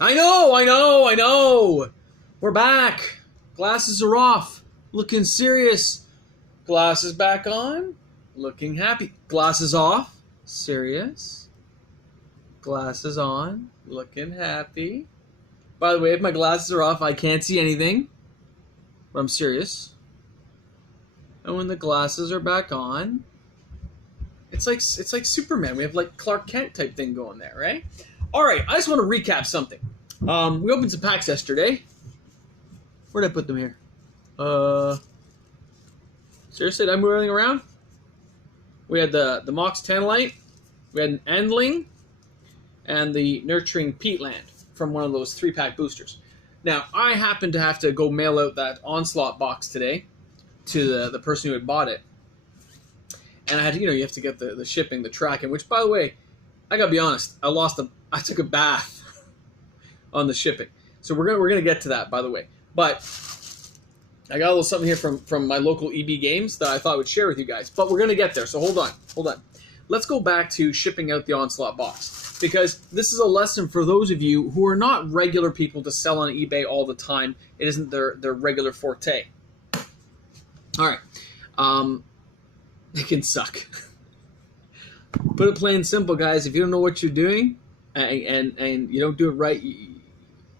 I know, I know, I know. We're back. Glasses are off. Looking serious. Glasses back on. Looking happy. Glasses off. Serious. Glasses on. Looking happy. By the way, if my glasses are off, I can't see anything. But I'm serious. And when the glasses are back on, it's like Superman. We have like Clark Kent type thing going there, right? All right, I just want to recap something. We opened some packs yesterday. Where'd I put them here? Seriously, did I move everything around? We had the Mox Tanlite, we had an Endling, and the Nurturing Peatland from one of those 3-pack boosters. Now, I happened to have to go mail out that Onslaught box today to the person who had bought it. And I had to, you have to get the shipping, the tracking, which, by the way, I gotta be honest, I took a bath on the shipping. So we're gonna get to that, by the way. But I got a little something here from my local EB Games that I thought I would share with you guys. But we're gonna get there, so hold on. Let's go back to shipping out the Onslaught box, because this is a lesson for those of you who are not regular people to sell on eBay all the time. It isn't their regular forte. All right, it can suck. Put it plain and simple, guys. If you don't know what you're doing and you don't do it right,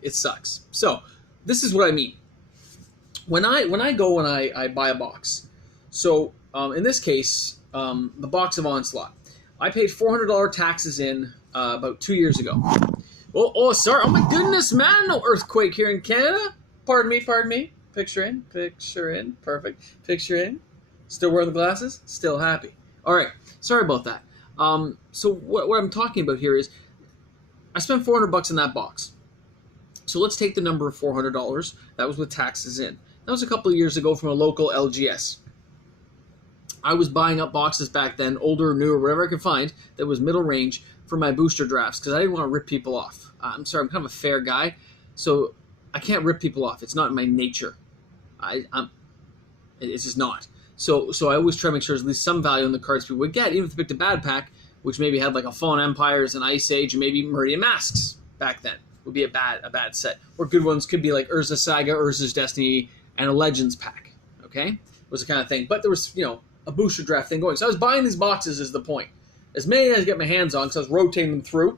it sucks. So this is what I mean. When I go and I buy a box, so in this case, the box of Onslaught, I paid $400 taxes in about 2 years ago. Oh, sorry. Oh my goodness, man! No earthquake here in Canada. Pardon me. Picture in. Perfect. Picture in. Still wearing the glasses. Still happy. All right. Sorry about that. So what I'm talking about here is, I spent $400 in that box. So let's take the number of $400. That was with taxes in. That was a couple of years ago from a local LGS. I was buying up boxes back then, older, newer, whatever I could find, that was middle range for my booster drafts, because I didn't want to rip people off. I'm sorry, I'm kind of a fair guy, so I can't rip people off. It's not in my nature. It's just not. So I always try to make sure there's at least some value in the cards people would get, even if they picked a bad pack, which maybe had like a Fallen Empires, an Ice Age, and maybe Meridian Masks back then. Would be a bad set. Or good ones could be like Urza Saga, Urza's Destiny, and a Legends pack. Okay? Was the kind of thing. But there was, a booster draft thing going. So I was buying these boxes is the point. As many as I get my hands on, because I was rotating them through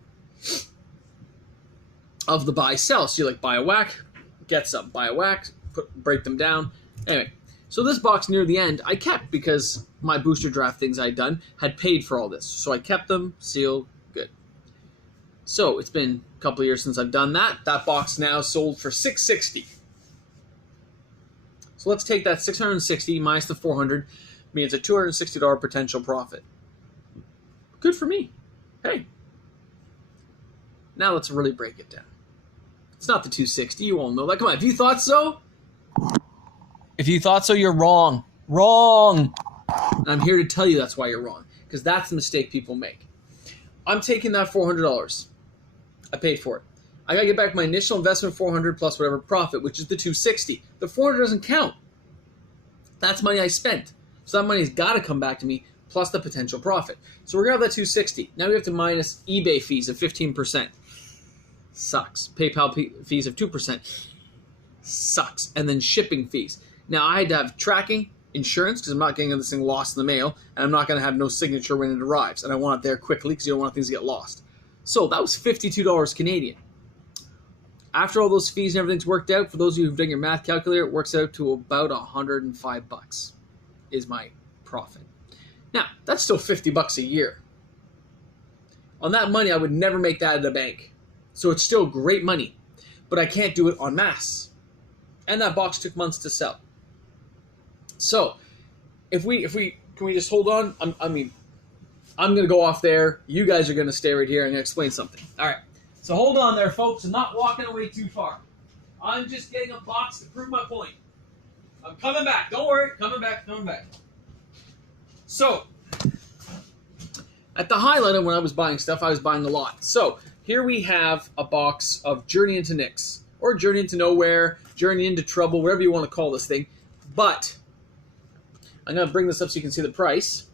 of the buy-sell. So you buy a whack, get some. Buy a whack, break them down. Anyway, so this box near the end, I kept because my booster draft things I'd done had paid for all this. So I kept them, sealed, good. So it's been a couple of years since I've done that. That box now sold for $660. So let's take that $660 minus the $400, means a $260 potential profit. Good for me. Hey. Now let's really break it down. It's not the $260. You all know that. Come on. If you thought so, you're wrong. Wrong. And I'm here to tell you that's why you're wrong. Because that's the mistake people make. I'm taking that $400. I paid for it. I got to get back my initial investment, $400 plus whatever profit, which is the $260. The $400 doesn't count. That's money I spent. So that money's got to come back to me, plus the potential profit. So we're going to have that $260. Now we have to minus eBay fees of 15%. Sucks. PayPal fees of 2%. Sucks. And then shipping fees. Now I had to have tracking, insurance, because I'm not getting this thing lost in the mail, and I'm not going to have no signature when it arrives. And I want it there quickly because you don't want things to get lost. So that was $52 Canadian. After all those fees and everything's worked out, for those of you who've done your math calculator, it works out to about $105 is my profit. Now, that's still $50 a year. On that money, I would never make that at a bank. So it's still great money, but I can't do it en masse. And that box took months to sell. So, can we just hold on? I'm going to go off there. You guys are going to stay right here and explain something. All right. So hold on there, folks. I'm not walking away too far. I'm just getting a box to prove my point. I'm coming back. Don't worry. Coming back. So, at the highlight when I was buying stuff, I was buying a lot. So, here we have a box of Journey into Nyx, or Journey into Nowhere, Journey into Trouble, whatever you want to call this thing. But, I'm going to bring this up so you can see the price.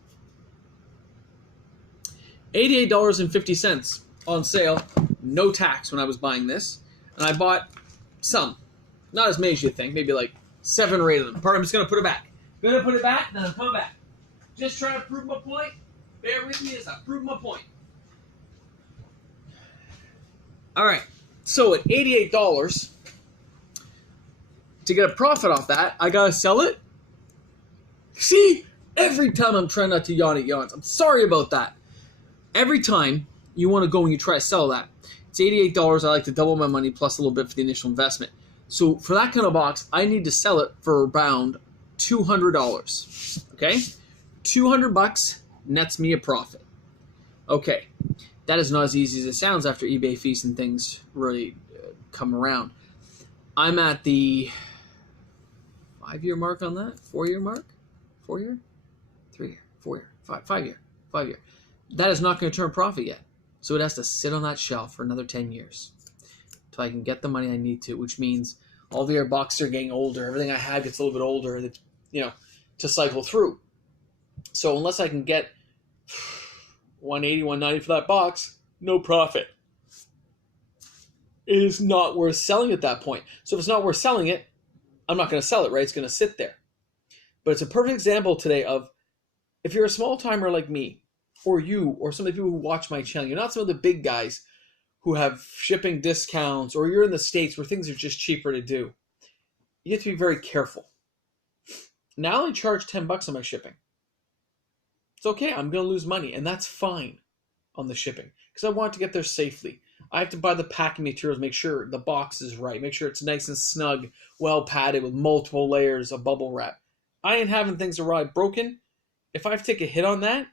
$88.50 on sale, no tax when I was buying this. And I bought some. Not as many as you think. Maybe like 7 or 8 of them. I'm just going to put it back. Going to put it back, then I'm coming back. Just trying to prove my point. Bear with me as I prove my point. Alright, so at $88, to get a profit off that, I gotta sell it. See, every time I'm trying not to yawn at yawns. I'm sorry about that. Every time you want to go and you try to sell that, it's $88. I like to double my money plus a little bit for the initial investment. So for that kind of box, I need to sell it for around $200. Okay? $200 nets me a profit. Okay. That is not as easy as it sounds after eBay fees and things really come around. I'm at the 5-year mark on that? 4-year mark? 4-year? 3-year? 4-year? 5-year? 5-year. That is not going to turn profit yet. So it has to sit on that shelf for another 10 years until I can get the money I need to, which means all the other boxes are getting older. Everything I had gets a little bit older, to cycle through. So unless I can get $180, $190 for that box, no profit. It is not worth selling at that point. So if it's not worth selling it, I'm not going to sell it, right? It's going to sit there. But it's a perfect example today of if you're a small timer like me, or you, or some of the people who watch my channel, you're not some of the big guys who have shipping discounts, or you're in the States where things are just cheaper to do. You have to be very careful. Now I only charge $10 on my shipping. It's okay, I'm going to lose money, and that's fine on the shipping, because I want to get there safely. I have to buy the packing materials, make sure the box is right, make sure it's nice and snug, well padded with multiple layers of bubble wrap. I ain't having things arrive broken. If I have to take a hit on that,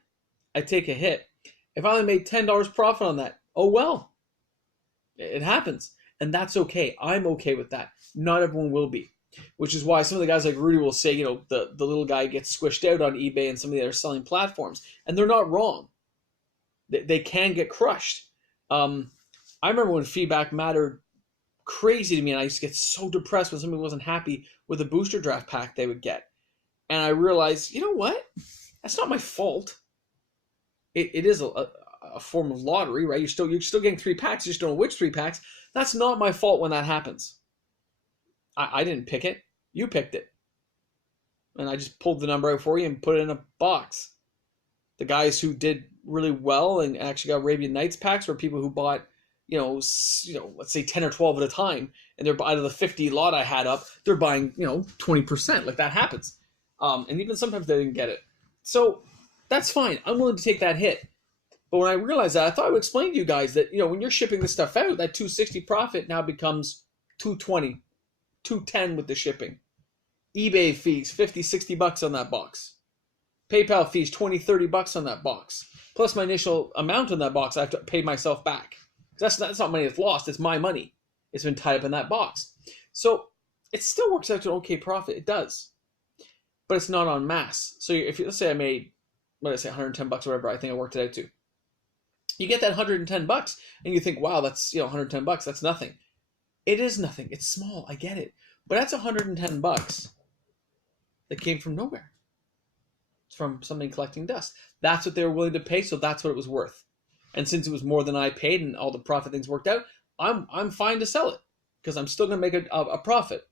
I take a hit. If I only made $10 profit on that, oh well. It happens, and that's okay. I'm okay with that. Not everyone will be. Which is why some of the guys like Rudy will say, the little guy gets squished out on eBay and some of the other selling platforms. And they're not wrong. They can get crushed. I remember when feedback mattered crazy to me, and I used to get so depressed when somebody wasn't happy with a booster draft pack they would get. And I realized, you know what? That's not my fault. It is a form of lottery, right? You're still getting 3 packs, you just don't know which 3 packs. That's not my fault when that happens. I didn't pick it. You picked it. And I just pulled the number out for you and put it in a box. The guys who did really well and actually got Arabian Nights packs were people who bought, let's say 10 or 12 at a time. And they're out of the 50 lot I had up, they're buying, 20%. Like that happens. And even sometimes they didn't get it. So that's fine. I'm willing to take that hit. But when I realized that, I thought I would explain to you guys that, when you're shipping this stuff out, that $260 profit now becomes $220. $210 with the shipping. eBay fees, $50, $60 on that box. PayPal fees, $20, $30 on that box. Plus my initial amount on that box, I have to pay myself back. That's not money that's lost, it's my money. It's been tied up in that box. So it still works out to an okay profit. It does. But it's not en masse. So if let's say I made, $110 or whatever I think I worked it out to. You get that $110 and you think, wow, that's $110, that's nothing. It is nothing. It's small. I get it. But that's $110 that came from nowhere. It's from somebody collecting dust. That's what they were willing to pay, so that's what it was worth. And since it was more than I paid and all the profit things worked out, I'm fine to sell it because I'm still going to make a profit.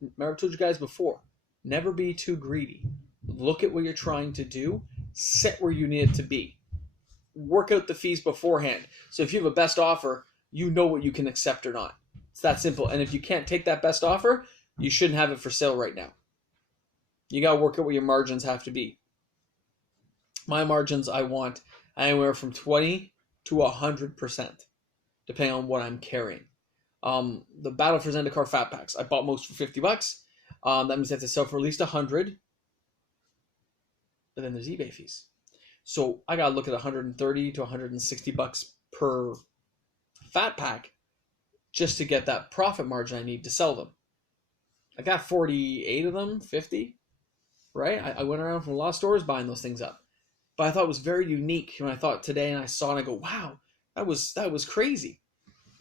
Remember I told you guys before, never be too greedy. Look at what you're trying to do. Set where you need it to be. Work out the fees beforehand. So if you have a best offer, you know what you can accept or not. It's that simple. And if you can't take that best offer, you shouldn't have it for sale right now. You got to work out what your margins have to be. My margins, I want anywhere from 20 to 100%, depending on what I'm carrying. The Battle for Zendikar fat packs, I bought most for $50. That means I have to sell for at least 100. But then there's eBay fees. So I got to look at 130 to 160 bucks per fat pack just to get that profit margin I need to sell them. I got 48 of them, 50, right? I went around from a lot of stores buying those things up. But I thought it was very unique when I thought today and I saw it and I go, wow, that was crazy.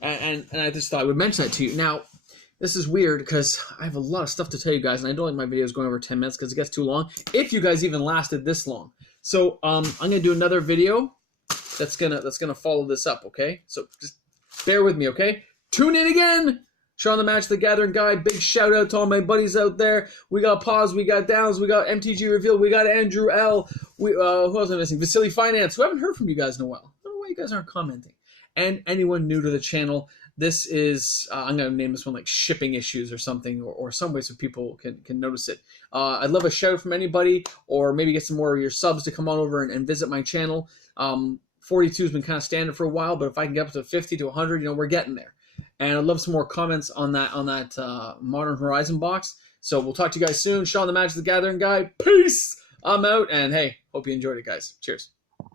And I just thought I would mention that to you. Now, this is weird because I have a lot of stuff to tell you guys and I don't like my videos going over 10 minutes because it gets too long, if you guys even lasted this long. So I'm going to do another video that's gonna follow this up, okay? So just bear with me, okay? tune in again. Sean the Magic the Gathering guy. Big shout out to all my buddies out there. We got Pause, we got Downs, we got MTG Reveal, we got Andrew L. Who else am I missing? Vasily Finance. We haven't heard from you guys in a while. I don't know why you guys aren't commenting. And anyone new to the channel, this is, I'm going to name this one like shipping issues or something, or some way so people can notice it. I'd love a shout from anybody, or maybe get some more of your subs to come on over and visit my channel. 42 has been kind of standard for a while, but if I can get up to 50 to 100, you know, we're getting there. And I'd love some more comments on that Modern Horizon box. So we'll talk to you guys soon. Sean the Magic the Gathering guy. Peace. I'm out. And hey, hope you enjoyed it, guys. Cheers.